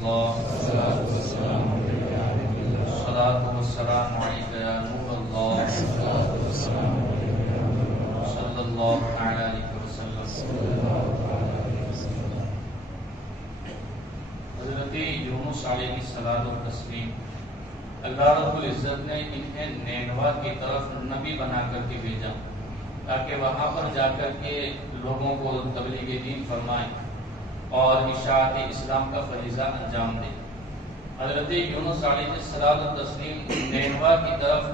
اللہ الصلاۃ والسلام علیک یا نور اللہ صلی اللہ تعالی علیہ وسلم۔ حضرت یونس علیہ الصلوۃ والتسلیم، اللہ رب العزت نے انہیں نینوا کی طرف نبی بنا کر کے بھیجا تاکہ وہاں پر جا کر کے لوگوں کو تبلیغ دین فرمائیں اور اشاعت اسلام کا فریضہ انجام دیں۔ حضرت یونس علیہ الصلوۃ والتسلیم نینوا کی طرف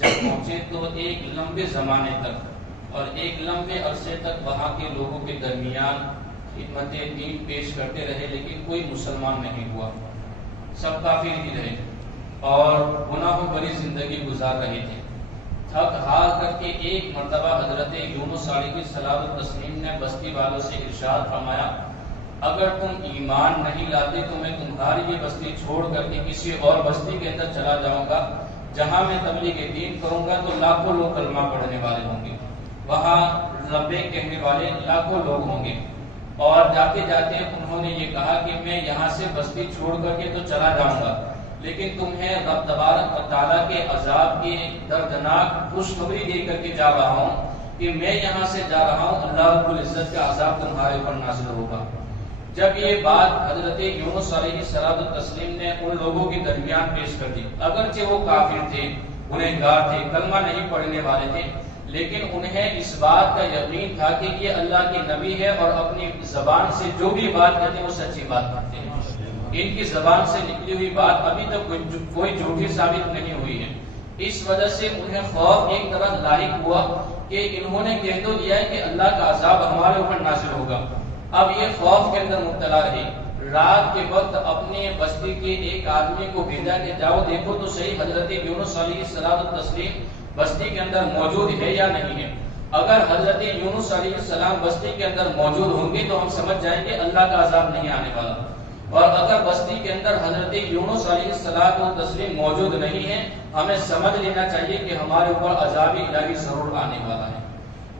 جب پہنچے تو ایک لمبے زمانے تک اور ایک لمبے عرصے تک وہاں کے لوگوں کے درمیان خدمت دین پیش کرتے رہے، لیکن کوئی مسلمان نہیں ہوا، سب کافر ہی رہے اور گناہوں بھری زندگی گزار رہے تھے۔ تھک ہار کر کے ایک مرتبہ حضرت یونس علیہ الصلوۃ والتسلیم نے بستی والوں سے ارشاد فرمایا، اگر تم ایمان نہیں لاتے تو میں تمہاری یہ بستی چھوڑ کر کے کسی اور بستی کے اندر چلا جاؤں گا، جہاں میں تبلیغ دین کروں گا تو لاکھوں لوگ کلمہ پڑھنے والے ہوں گے، وہاں لبیک کہنے والے لاکھوں لوگ ہوں گے۔ اور جاتے جاتے انہوں نے یہ کہا کہ میں یہاں سے بستی چھوڑ کر کے تو چلا جاؤں گا، لیکن تمہیں رب تبارک و تعالیٰ کے عذاب کی دردناک خوشخبری دے کر کے جا رہا ہوں کہ میں یہاں سے جا رہا ہوں، اللہ رب العزت کا عذاب تمہارے اوپر نازل ہوگا۔ جب یہ بات حضرت یونس علیہ الصلوۃ والتسلیم نے ان لوگوں کے درمیان پیش کر دی، اگرچہ وہ کافر تھے، گنہگار تھے، کلمہ نہیں پڑھنے والے تھے، لیکن انہیں اس بات کا یقین تھا کہ یہ اللہ کے نبی ہے اور اپنی زبان سے جو بھی بات کہتے ہیں وہ سچی بات کرتے ہیں، ان کی زبان سے نکلی ہوئی بات ابھی تک کوئی جھوٹی ثابت نہیں ہوئی ہے۔ اس وجہ سے انہیں خوف ایک طرح لاحق ہوا کہ انہوں نے کہہ تو دیا ہے کہ اللہ کا عذاب ہمارے اوپر نازل ہوگا۔ اب یہ خوف کے اندر مبتلا رہی، رات کے وقت اپنے بستی کے ایک آدمی کو بھیجا کہ جاؤ دیکھو تو صحیح حضرت یونس علیہ الصلوۃ والتسلیم بستی کے اندر موجود ہے یا نہیں ہے۔ اگر حضرت یونس علیہ السلام بستی کے اندر موجود ہوں گے تو ہم سمجھ جائیں گے اللہ کا عذاب نہیں آنے والا، اور اگر بستی کے اندر حضرت یونس علیہ الصلوۃ والتسلیم موجود نہیں ہے ہمیں سمجھ لینا چاہیے کہ ہمارے اوپر عذاب الہی ضرور آنے والا ہے۔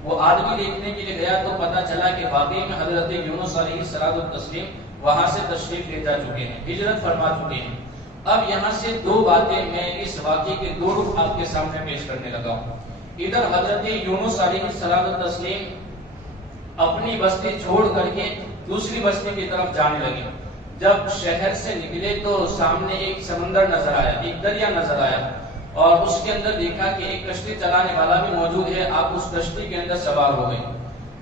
وہ آدمی دیکھنے کے لیے گیا تو پتہ چلا کہ واقعی میں حضرت یونس علیہ الصلوۃ والتسلیم وہاں سے تشریف لے جا چکے ہیں، ہجرت فرما چکے ہیں۔ اب یہاں سے دو باتیں میں اس واقعے کے دو رخ آپ کے سامنے پیش کرنے لگا ہوں۔ ادھر حضرت یونس علیہ الصلوۃ والتسلیم اپنی بستی چھوڑ کر کے دوسری بستی کی طرف جانے لگے۔ جب شہر سے نکلے تو سامنے ایک سمندر نظر آیا، ایک دریا نظر آیا، اور اس کے اندر دیکھا کہ ایک کشتی چلانے والا بھی موجود ہے۔ آپ اس کشتی کے اندر سوار ہو گئے۔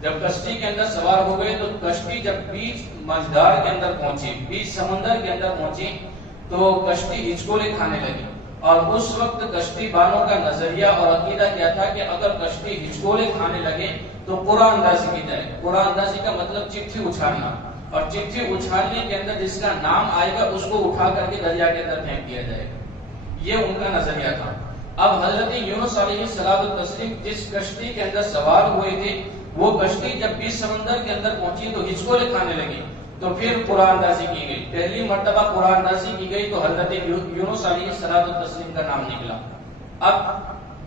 جب کشتی کے اندر سوار ہو گئے تو کشتی جب بیچ مجدار کے اندر پہنچی، بیچ سمندر کے اندر پہنچی تو کشتی ہچکولے کھانے لگی، اور اس وقت کشتی بانوں کا نظریہ اور عقیدہ کیا تھا کہ اگر کشتی ہچکولے کھانے لگے تو قرآن اندازی کی جائے۔ قرآن اندازی کا مطلب چٹھی اچھالنا، اور چٹھی اچھالنے کے اندر جس کا نام آئے گا اس کو اٹھا کر کے دریا کے اندر پھینک دیا جائے گا، یہ ان کا نظریہ تھا۔ اب حضرت یونس علیہ الصلوۃ والتسلیم جس کشتی کے اندر سوار ہوئے تھے وہ کشتی جب بیچ سمندر کے اندر پہنچی تو ہچکولے کھانے لگی، تو پھر قرآن اندازی کی گئی۔ پہلی مرتبہ قرآن اندازی کی گئی تو حضرت یونس علیہ الصلوۃ والتسلیم کا نام نکلا۔ اب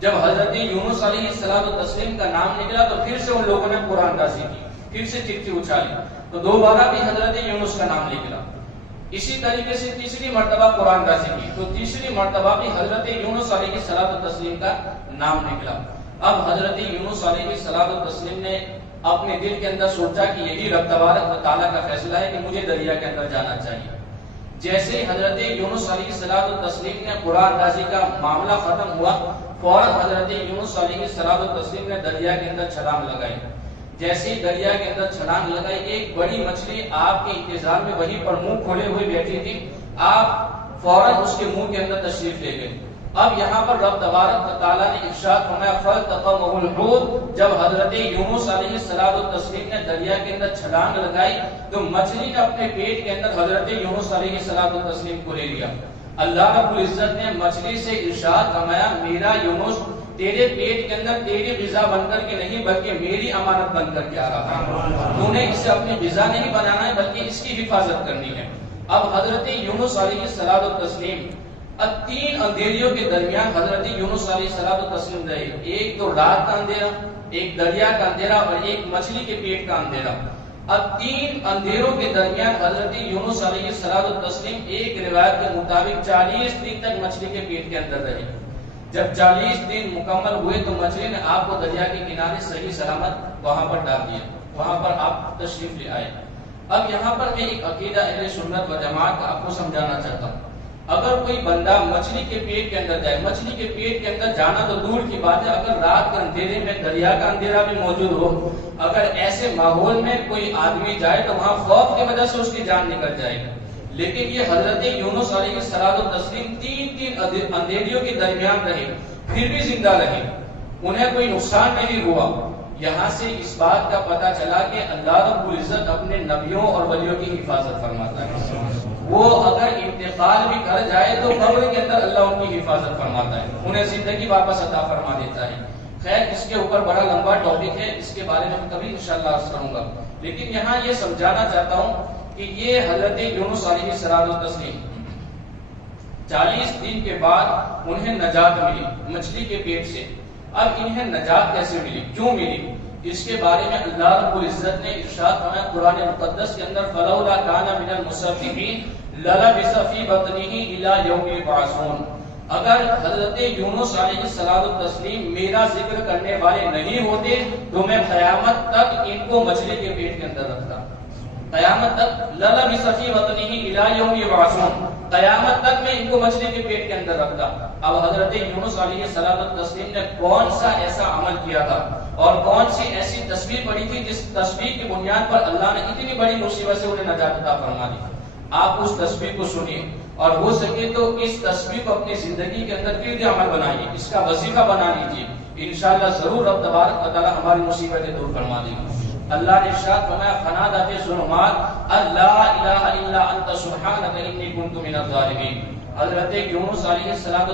جب حضرت یونس علیہ الصلوۃ والتسلیم کا نام نکلا تو پھر سے ان لوگوں نے قرآن اندازی کی، پھر سے چٹھی اچھالی تو دوبارہ بھی حضرت یونس کا نام نکلا۔ اسی طریقے سے تیسری مرتبہ قرآن اندازی کی تو تیسری مرتبہ بھی حضرت یونس علیہ الصلوۃ والتسلیم کا نام نکلا۔ اب حضرت یونس علیہ الصلوۃ والتسلیم نے اپنے دل کے اندر سوچا کہ یہی رب تبارک و تعالیٰ کا فیصلہ ہے کہ مجھے دریا کے اندر جانا چاہیے۔ جیسے ہی حضرت یونس علیہ الصلوۃ والتسلیم نے قرآن اندازی کا معاملہ ختم ہوا، فوراً حضرت یونس علیہ الصلوۃ والتسلیم نے دریا کے اندر چھلانگ لگائی۔ جیسے ہی دریا کے اندر چھلانگ لگائی ایک بڑی مچھلی آپ کے انتظار میں وہیں پر منہ کھولے ہوئے بیٹھی تھی، آپ فوراً اس کے منہ کے اندر تشریف لے گئے۔ اب یہاں پر رب تبارک و تعالیٰ نے ارشاد فرمایا فَالْتَقَمَهُ الْحُوتُ، جب حضرت یونس علیہ الصلوۃ والتسلیم نے دریا کے اندر چھلانگ لگائی تو مچھلی نے اپنے پیٹ کے اندر حضرت یونس علیہ الصلوۃ والتسلیم کو لے لیا۔ اللہ رب العزت نے مچھلی سے ارشاد فرمایا میرا یونس تیرے پیٹ کے اندر تیری غذا بن کر کے نہیں بلکہ میری امانت بن کر کے آ رہا ہے، تو نے اسے اپنی غذا نہیں بنانا ہے بلکہ اس کی حفاظت کرنی ہے۔ اب حضرت یونس علیہ الصلوۃ والتسلیم تین اندھیریوں کے درمیان حضرت یونس علیہ الصلوۃ والتسلیم رہے، ایک تو رات کا اندھیرا، ایک دریا کا اندھیرا اور ایک مچھلی کے پیٹ کا اندھیرا۔ اب 3 اندھیروں کے درمیان حضرت یونس علیہ السلام ایک روایت کے مطابق 40 دن تک مچھلی کے پیٹ کے اندر رہے. جب 40 دن مکمل ہوئے تو مچھلی نے آپ کو دریا کے کنارے صحیح سلامت وہاں پر ڈال دیا. وہاں پر آپ تشریف لے آئے. اب یہاں پر میں ایک عقیدہ اہل سنت و جماعت آپ کو سمجھانا چاہتا ہوں. اگر کوئی بندہ مچھلی کے پیٹ کے اندر جائے، مچھلی کے پیٹ کے اندر جانا تو دور کی بات ہے، اگر رات کے اندھیرے میں دریا کا اندھیرا بھی موجود ہو، اگر ایسے ماحول میں کوئی آدمی جائے تو وہاں خوف کی وجہ سے اس کی جان نکل جائے گی. لیکن یہ حضرت یونس علیہ السلام 3 اندھیریوں کے درمیان رہے، پھر بھی زندہ رہے، انہیں کوئی نقصان نہیں ہوا. یہاں سے اس بات کا پتہ چلا کہ اللہ رب العزت اپنے نبیوں اور ولیوں کی حفاظت فرماتا ہے. وہ اگر انتقال بھی کر جائے تو قبر کے اندر اللہ ان کی حفاظت فرماتا ہے، انہیں زندگی واپس عطا فرما دیتا ہے. خیر اس کے اوپر بڑا لمبا ٹاپک ہے، اس کے بارے میں کبھی انشاءاللہ عرض کروں گا. لیکن یہاں یہ سمجھانا چاہتا ہوں کہ یہ حضرت یونس علیہ السلام 40 دن کے بعد انہیں نجات ملی مچھلی کے پیٹ سے. اب انہیں نجات کیسے ملی، کیوں ملی، اس کے بارے میں اللہ رب العزت نے ارشاد فرمایا قرآن مقدس کے اندر فلولا کان من المسبحین للبث فی بطنہ الی یوم یبعثون. اگر حضرت یونس علیہ السلام میرا ذکر کرنے والے نہیں ہوتے تو میں قیامت تک ان کو مچھلی کے پیٹ کے اندر رکھتا. قیامت تک للبث فی بطنہ الی یوم یبعثون، قیامت تک میں ان کو مچھلی کے پیٹ کے اندر رکھتا. اب حضرت یونس علیہ السلام نے کون سا ایسا عمل کیا تھا اور کون سی ایسی تصویر پڑھی تھی جس تصویر کی بنیاد پر اللہ نے اتنی بڑی مصیبت سے انہیں نجات عطا فرما دی. آپ اس تصویر کو سنیے اور ہو سکے تو اس تصویر کو اپنی زندگی کے اندر کرد عمل بنائیے، اس کا وظیفہ بنا لیجیے. انشاءاللہ ضرور رب تبارک و تعالی ہماری مصیبتیں دور فرما دے گا. اللہ نے ارشاد فرمایا فنادى في الظلمات لا اله الا انت سبحانك انی کنت من الظالمین. حضرت یونس علیہ السلام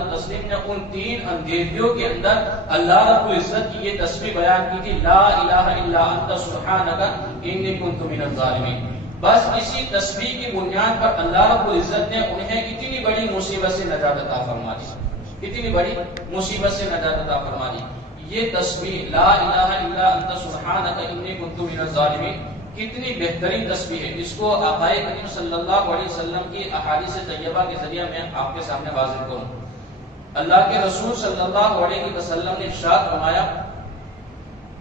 نے ان 3 اندھیریوں کے اندر اللہ رب العزت کی یہ تصویر بیان کی تھی لا الہ الا انت سبحانک انی کنت من الظالمین. بس اسی تصویر کی بنیاد پر اللہ رب العزت نے انہیں اتنی بڑی مصیبت سے نجات عطا فرما دی، اتنی بڑی مصیبت سے نجات عطا فرما دی. یہ تصویر لا الہ الا انت سبحانک انی کنت من الظالمین کتنی بہترین تصویر ہے. اس کو آقا کریم صلی اللہ علیہ وسلم کی احادیث طیبہ کے ذریعے میں آپ کے سامنے واضح کروں. اللہ کے رسول صلی اللہ علیہ وسلم نے ارشاد فرمایا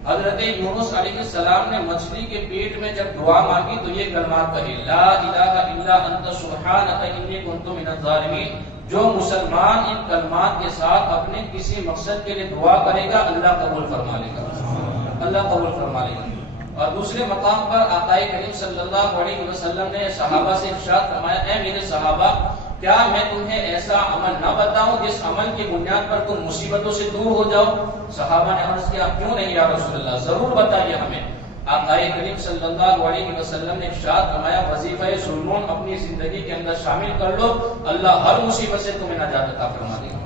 حضرت یونس علیہ السلام نے مچھلی کے پیٹ میں جب دعا مانگی تو یہ کلمات کہے لا الہ الا انت سبحانک انی کنت من الظالمین. جو مسلمان ان کلمات کے ساتھ اپنے کسی مقصد کے لیے دعا کرے گا اللہ قبول فرما لے گا، اللہ قبول فرما لے گا. اور دوسرے مقام پر آقا کریم صلی اللہ علیہ وسلم نے صحابہ سے ارشاد فرمایا اے میرے صحابہ کیا میں تمہیں ایسا عمل نہ بتاؤں جس عمل کی بنیاد پر تم مصیبتوں سے دور ہو جاؤ. صحابہ نے عرض کیا کیوں نہیں یا رسول اللہ، ضرور بتائیے ہمیں. آقا کریم صلی اللہ علیہ وسلم نے ارشاد فرمایا وظیفہ ذوالنون اپنی زندگی کے اندر شامل کر لو، اللہ ہر مصیبت سے تمہیں نجات عطا فرما دے گا.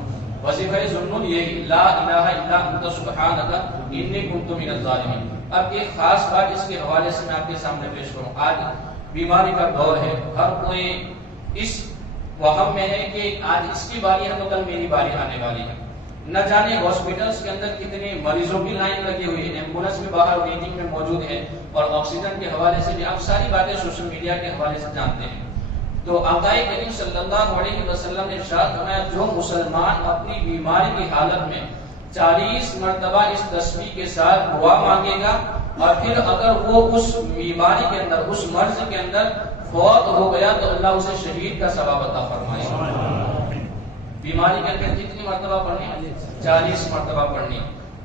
وظیفہ ذوالنون یہی لا الہ الا انت سبحانک انی کنت من الظالمین. اب ایک خاص بات اس کے حوالے سے میں آپ کے سامنے پیش کروں. آج بیماری کا دور ہے، ہر کوئی اس وہم میں ہے کہ آج اس کی باری ہے تو کل میری باری آنے والی ہے. نہ جانے ہاسپٹلس کے اندر کتنے مریضوں کی لائن لگی ہوئی ہے، ایمبولینس میں باہر ویٹنگ میں موجود ہے، اور آکسیجن کے حوالے سے بھی آپ ساری باتیں سوشل میڈیا کے حوالے سے جانتے ہیں. تو آقا کریم صلی اللہ علیہ وسلم نے ارشاد فرمایا جو مسلمان اپنی بیماری کی حالت میں 40 مرتبہ اس تسبیح کے ساتھ دعا مانگے گا اور پھر اگر وہ اس بیماری کے اندر اس مرض کے اندر فوت ہو گیا تو اللہ اسے شہید کا ثواب عطا فرمائے گا. بیماری کے اندر کتنی مرتبہ پڑھنی؟ 40 مرتبہ پڑھنی.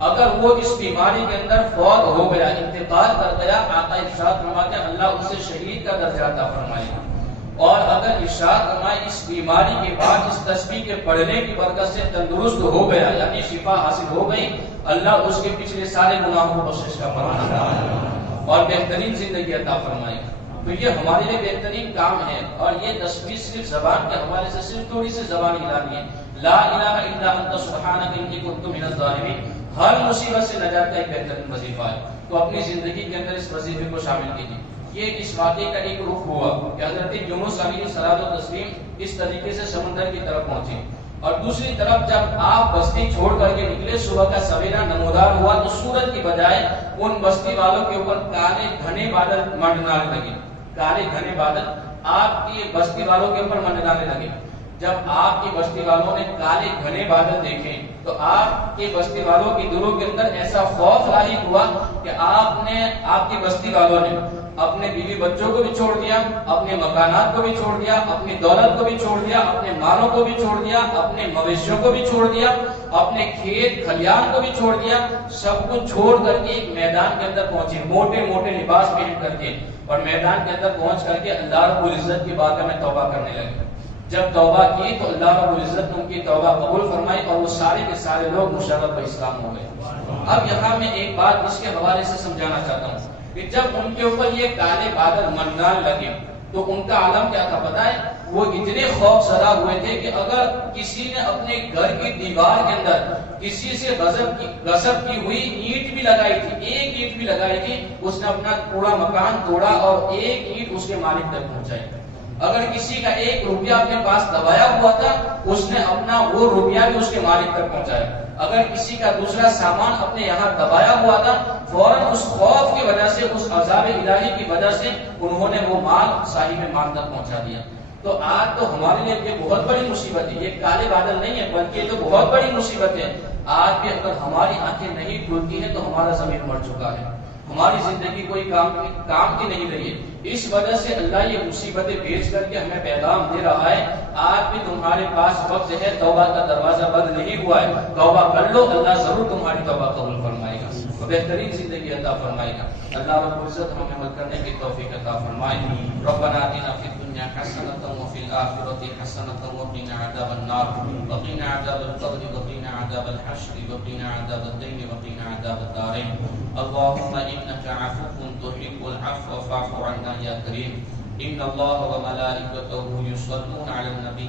اگر وہ اس بیماری کے اندر فوت ہو گیا، انتقال کر گیا، آقا ارشاد فرماتے ہیں اللہ اسے شہید کا درجہ عطا فرمائے گا. اور اگر ارشاد فرمائے اس بیماری کے بعد اس تسبیح کے پڑھنے کی برکت سے تندرست ہو گیا یعنی شفا حاصل ہو گئی، اللہ اس کے پچھلے سارے گناہوں کو بخشش کا فرمائے اور بہترین زندگی عطا فرمائے. تو یہ ہمارے لیے بہترین کام ہے. اور یہ تسبیح صرف زبان کے حوالے سے صرف تھوڑی سی زبان ہلانی ہے. لا الہ الا انت سبحانک انی کنت من الظالمین ہر مصیبت سے نجات کا ایک بہترین وظیفہ ہے. تو اپنی زندگی کے اندر اس وظیفے کو شامل کیجیے. یہ اس واقعے کا ایک رخ ہوا کہ حضرت یونس علیہ السلام اس طریقے سے سمندر کی طرف پہنچے. اور دوسری طرف جب آپ بستی چھوڑ کر کے نکلے، صبح کا سویرا نمودار ہوا تو سورج کی بجائے ان بستی والوں کے اوپر کالے گھنے بادل منڈلانے لگے. کالے گھنے بادل آپ کی بستی والوں کے اوپر منڈلانے لگے. جب آپ کی بستی والوں نے کالے گھنے بادل دیکھے تو آپ کی بستی والوں کے دلوں کے اندر ایسا خوف لاحق ہوا کہ آپ کی بستی والوں نے اپنے بیوی بچوں کو بھی چھوڑ دیا، اپنے مکانات کو بھی چھوڑ دیا، اپنی دولت کو بھی چھوڑ دیا، اپنے مالوں کو بھی چھوڑ دیا، اپنے مویشیوں کو بھی چھوڑ دیا، اپنے کھیت کھلیان کو بھی چھوڑ دیا. سب کچھ چھوڑ کر کے ایک میدان کے اندر پہنچے، موٹے موٹے لباس پہن کر کے، اور میدان کے اندر پہنچ کر کے اللہ رب العزت کی بارگاہ میں توبہ کرنے لگے. جب توبہ کی تو اللہ رب العزت نے ان کی توبہ قبول فرمائی اور وہ سارے کے سارے لوگ مشرف اسلام ہو گئے. اب یہاں میں ایک بات اس کے حوالے سے سمجھانا چاہتا ہوں کہ جب ان کے اوپر یہ کالے بادل منڈلانے لگے تو ان کا عالم کیا تھا پتہ ہے؟ وہ اتنے خوف زدہ ہوئے تھے کہ اگر کسی نے اپنے گھر کی دیوار کے اندر کسی سے غصب کی ہوئی اینٹ بھی لگائی تھی، ایک اینٹ بھی لگائی تھی، اس نے اپنا پورا مکان توڑا اور ایک اینٹ اس کے مالک تک پہنچائی. اگر کسی کا 1 روپیہ اپنے پاس دبایا ہوا تھا، اس نے اپنا وہ روپیہ بھی اس کے مالک تک پہنچایا. اگر کسی کا دوسرا سامان اپنے یہاں دبایا ہوا تھا، فوراً اس خوف کی وجہ سے، اس عذاب الہی کی وجہ سے انہوں نے وہ مال صاحب مال تک پہنچا دیا. تو آج تو ہمارے لیے یہ بہت بڑی مصیبت ہے. یہ کالے بادل نہیں ہے بلکہ یہ تو بہت بڑی مصیبت ہے. آج بھی اگر ہماری آنکھیں نہیں کھلتی ہیں تو ہمارا ضمیر مر چکا ہے، ہماری زندگی کوئی کام کی نہیں رہی ہے. اس وجہ سے اللہ یہ مصیبتیں بھیج کر کے ہمیں پیغام دے رہا ہے، آج بھی تمہارے پاس وقت ہے، توبہ کا دروازہ بند نہیں ہوا ہے، توبہ کر لو، اللہ ضرور تمہاری توبہ قبول فرمائے گا، بہترین زندگی عطا فرمائے گا. اللہ رب العزت ہمیں عمل کرنے کی توفیق عطا فرمائے. ربنا آتنا فی الدنیا حسنۃ وفی الآخرۃ حسنۃ وقنا عذاب النار وقنا عذاب القبر وقنا عذاب الحشر وقنا عذاب الدین وقنا عذاب الدارین. اللهم انك عفو تحب العفو فاعف عنا یا کریم. ان اللہ وملائکته یصلون علی النبی